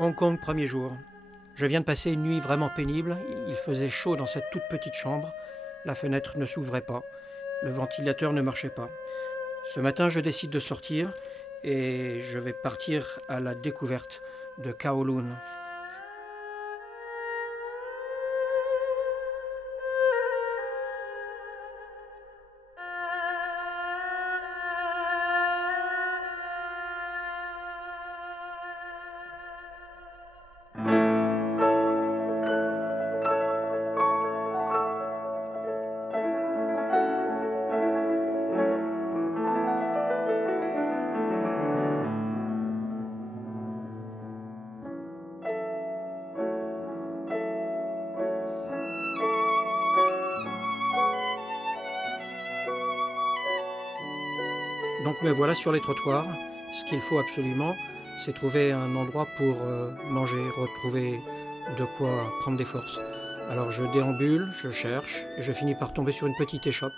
Hong Kong, premier jour. Je viens de passer une nuit vraiment pénible. Il faisait chaud dans cette toute petite chambre. La fenêtre ne s'ouvrait pas. Le ventilateur ne marchait pas. Ce matin, je décide de sortir et je vais partir à la découverte de Kowloon. Donc me voilà sur les trottoirs. Ce qu'il faut absolument, c'est trouver un endroit pour manger, retrouver de quoi prendre des forces. Alors je déambule, je cherche, et je finis par tomber sur une petite échoppe.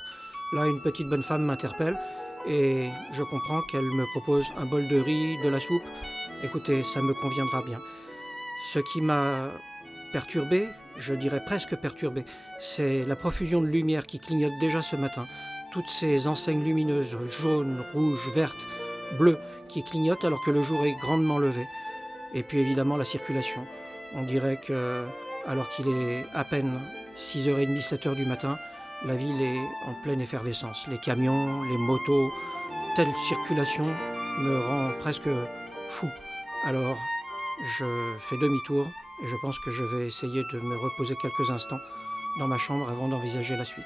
Là, une petite bonne femme m'interpelle et je comprends qu'elle me propose un bol de riz, de la soupe. Écoutez, ça me conviendra bien. Ce qui m'a perturbé, je dirais presque perturbé, c'est la profusion de lumière qui clignote déjà ce matin. Toutes ces enseignes lumineuses, jaunes, rouges, vertes, bleues, qui clignotent alors que le jour est grandement levé. Et puis évidemment la circulation. On dirait que, alors qu'il est à peine 6h30, 7h du matin, la ville est en pleine effervescence. Les camions, les motos, telle circulation me rend presque fou. Alors je fais demi-tour et je pense que je vais essayer de me reposer quelques instants dans ma chambre avant d'envisager la suite.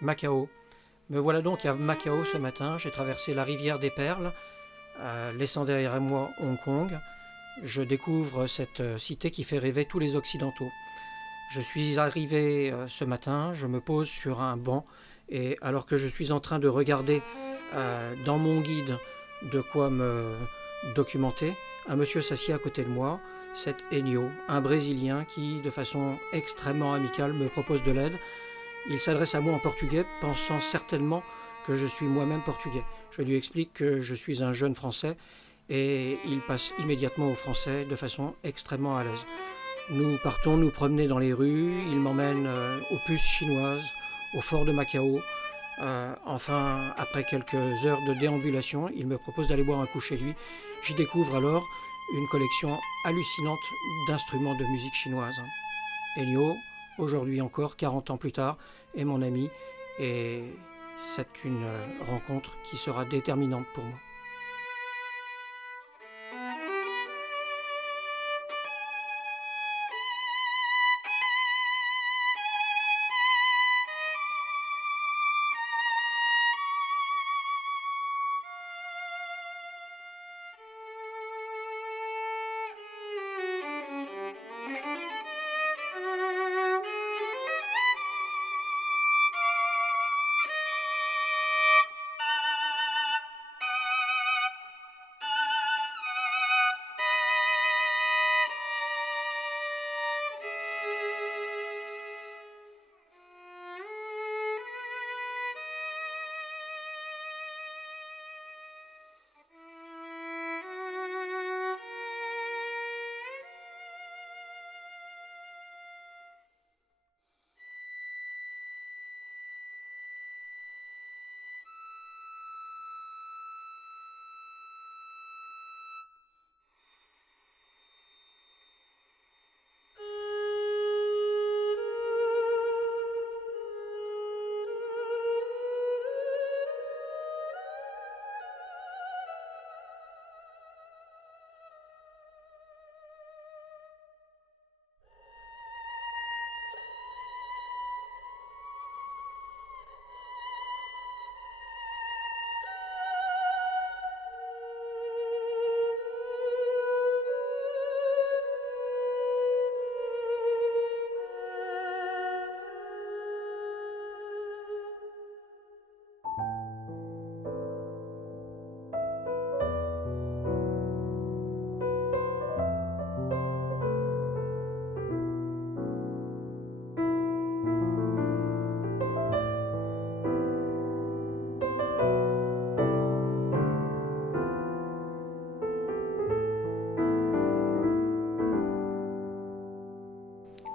Macao. Me voilà donc à Macao ce matin. J'ai traversé la rivière des Perles, laissant derrière moi Hong Kong. Je découvre cette cité qui fait rêver tous les Occidentaux. Je suis arrivé ce matin, je me pose sur un banc et alors que je suis en train de regarder dans mon guide de quoi me documenter, un monsieur s'assied à côté de moi, c'est Enio, un Brésilien qui, de façon extrêmement amicale, me propose de l'aide. Il s'adresse à moi en portugais, pensant certainement que je suis moi-même portugais. Je lui explique que je suis un jeune Français et il passe immédiatement au français de façon extrêmement à l'aise. Nous partons nous promener dans les rues, il m'emmène aux puces chinoises, au fort de Macao. Enfin, après quelques heures de déambulation, il me propose d'aller boire un coup chez lui. J'y découvre alors une collection hallucinante d'instruments de musique chinoise. Elio, aujourd'hui encore, 40 ans plus tard, est mon ami et c'est une rencontre qui sera déterminante pour moi.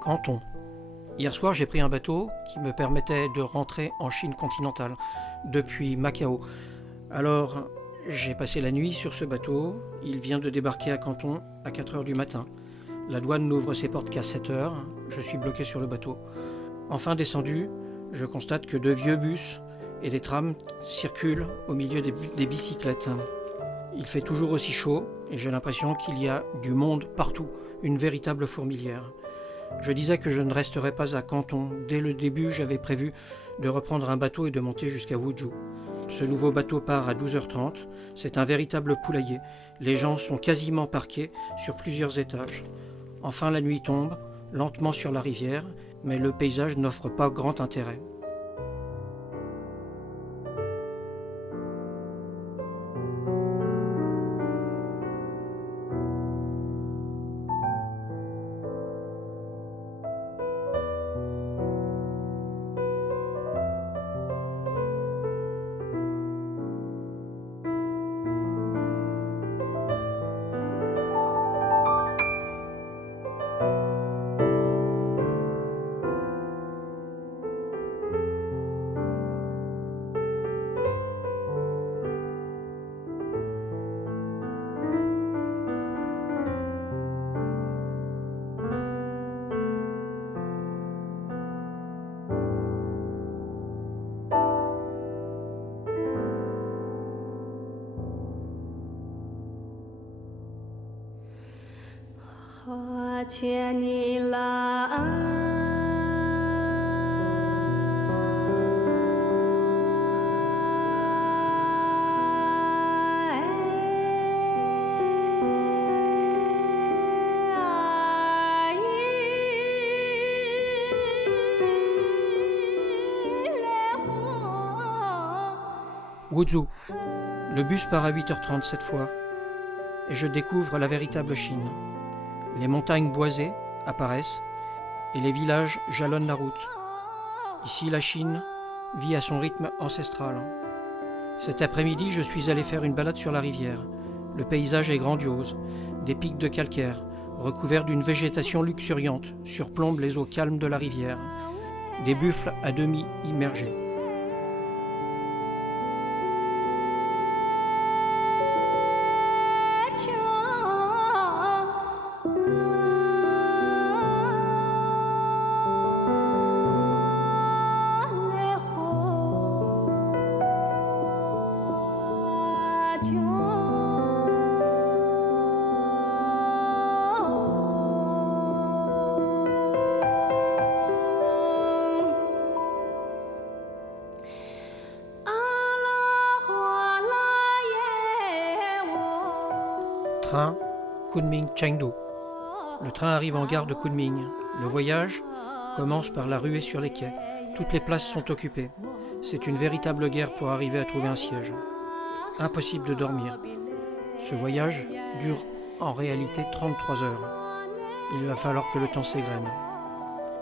Canton. Hier soir, j'ai pris un bateau qui me permettait de rentrer en Chine continentale depuis Macao. Alors, j'ai passé la nuit sur ce bateau. Il vient de débarquer à Canton à 4 heures du matin. La douane n'ouvre ses portes qu'à 7 heures. Je suis bloqué sur le bateau. Enfin descendu, je constate que de vieux bus et des trams circulent au milieu des bicyclettes. Il fait toujours aussi chaud et j'ai l'impression qu'il y a du monde partout, une véritable fourmilière. Je disais que je ne resterais pas à Canton. Dès le début, j'avais prévu de reprendre un bateau et de monter jusqu'à Wuzhou. Ce nouveau bateau part à 12h30. C'est un véritable poulailler. Les gens sont quasiment parqués sur plusieurs étages. Enfin, la nuit tombe, lentement sur la rivière, mais le paysage n'offre pas grand intérêt. Wuzhou. Le bus part à 8h30 cette fois, et je découvre la véritable Chine. Les montagnes boisées apparaissent, et les villages jalonnent la route. Ici, la Chine vit à son rythme ancestral. Cet après-midi, je suis allé faire une balade sur la rivière. Le paysage est grandiose. Des pics de calcaire, recouverts d'une végétation luxuriante, surplombent les eaux calmes de la rivière. Des buffles à demi immergés. Train Kunming-Chengdu. Le train arrive en gare de Kunming. Le voyage commence par la ruée sur les quais. Toutes les places sont occupées. C'est une véritable guerre pour arriver à trouver un siège. Impossible de dormir. Ce voyage dure en réalité 33 heures. Il va falloir que le temps s'égrène.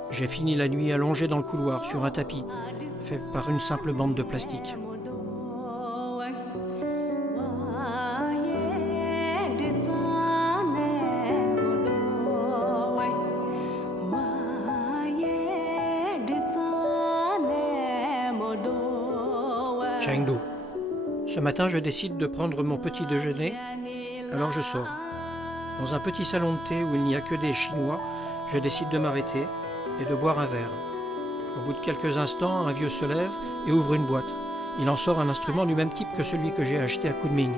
J'ai fini la nuit allongé dans le couloir sur un tapis fait par une simple bande de plastique. Chengdu. Ce matin, je décide de prendre mon petit déjeuner, alors je sors. Dans un petit salon de thé où il n'y a que des Chinois, je décide de m'arrêter et de boire un verre. Au bout de quelques instants, un vieux se lève et ouvre une boîte. Il en sort un instrument du même type que celui que j'ai acheté à Kunming.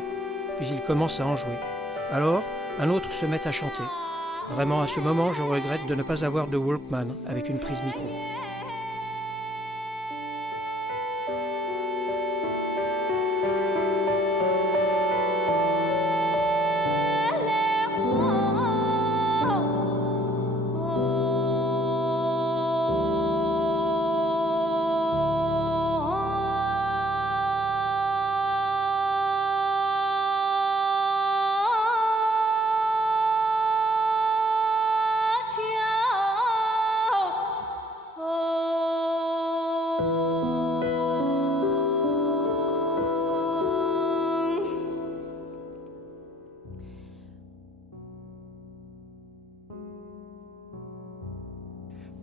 Puis il commence à en jouer. Alors, un autre se met à chanter. Vraiment, à ce moment, je regrette de ne pas avoir de Walkman avec une prise micro.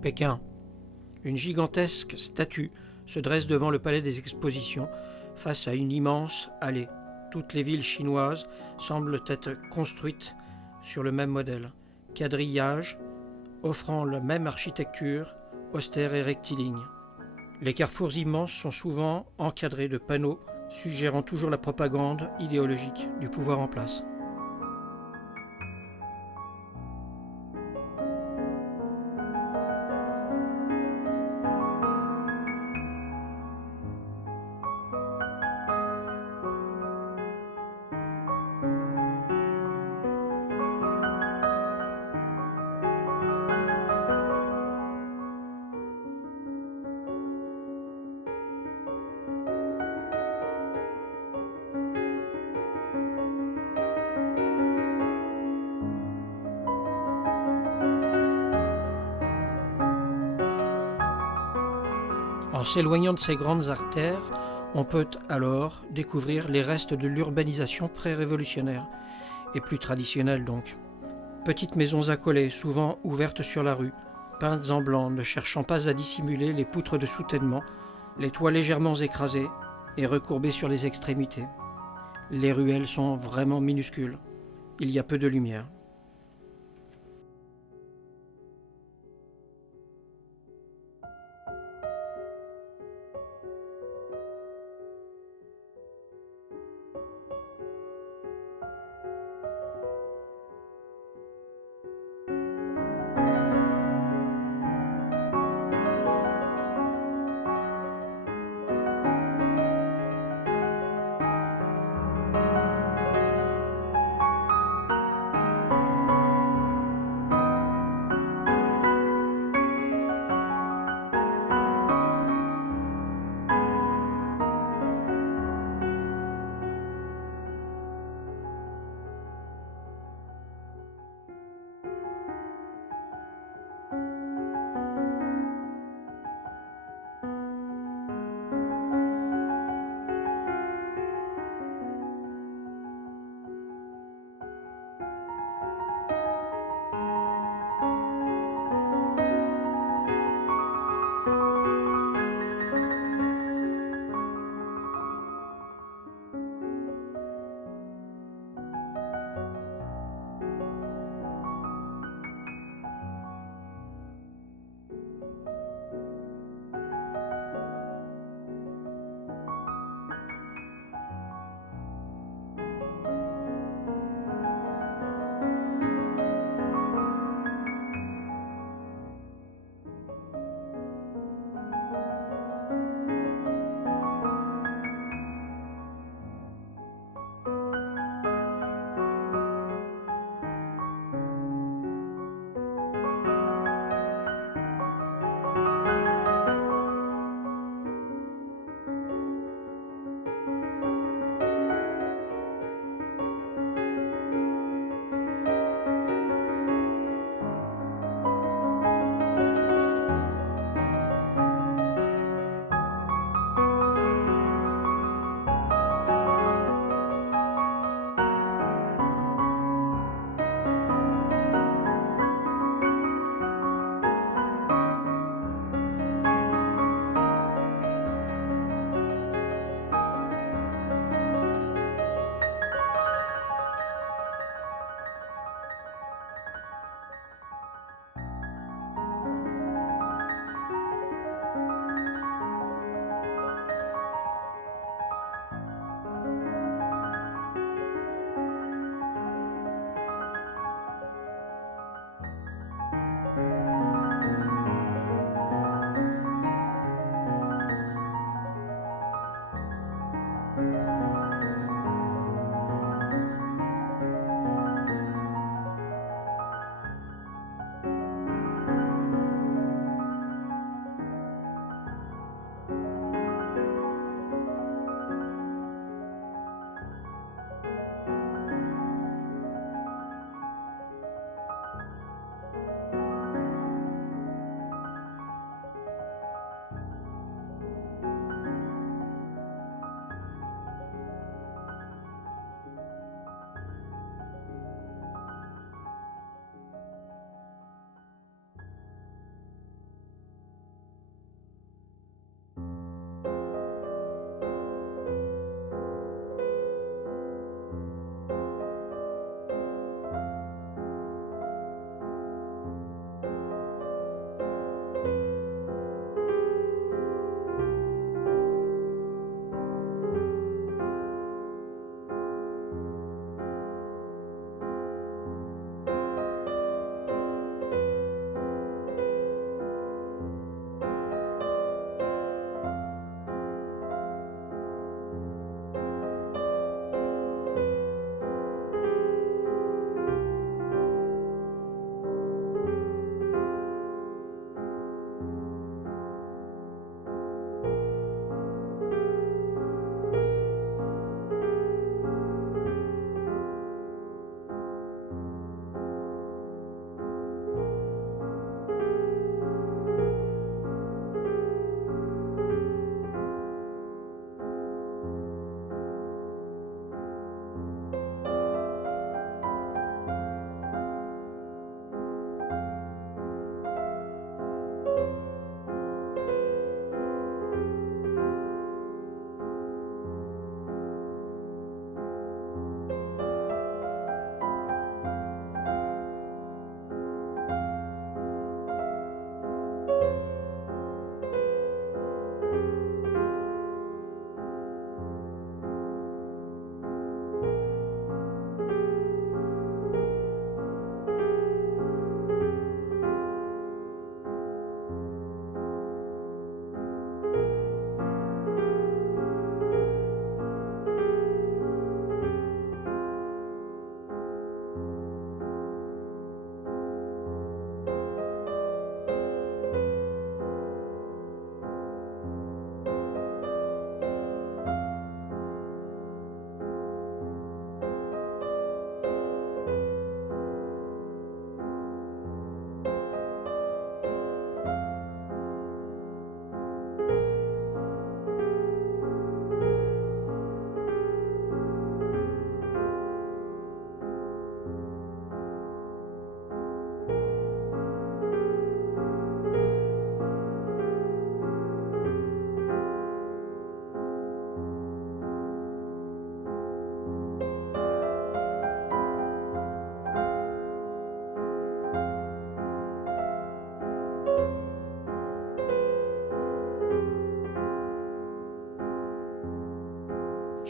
Pékin. Une gigantesque statue se dresse devant le palais des expositions face à une immense allée. Toutes les villes chinoises semblent être construites sur le même modèle. Quadrillage, offrant la même architecture, austère et rectiligne. Les carrefours immenses sont souvent encadrés de panneaux suggérant toujours la propagande idéologique du pouvoir en place. En s'éloignant de ces grandes artères, on peut alors découvrir les restes de l'urbanisation pré-révolutionnaire, et plus traditionnelle donc. Petites maisons accolées, souvent ouvertes sur la rue, peintes en blanc, ne cherchant pas à dissimuler les poutres de soutènement, les toits légèrement écrasés et recourbés sur les extrémités. Les ruelles sont vraiment minuscules. Il y a peu de lumière.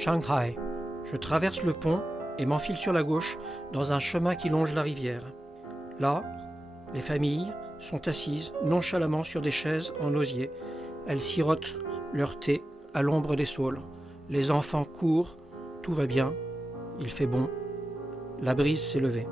Shanghai. Je traverse le pont et m'enfile sur la gauche dans un chemin qui longe la rivière. Là, les familles sont assises nonchalamment sur des chaises en osier. Elles sirotent leur thé à l'ombre des saules. Les enfants courent, tout va bien, il fait bon, la brise s'est levée.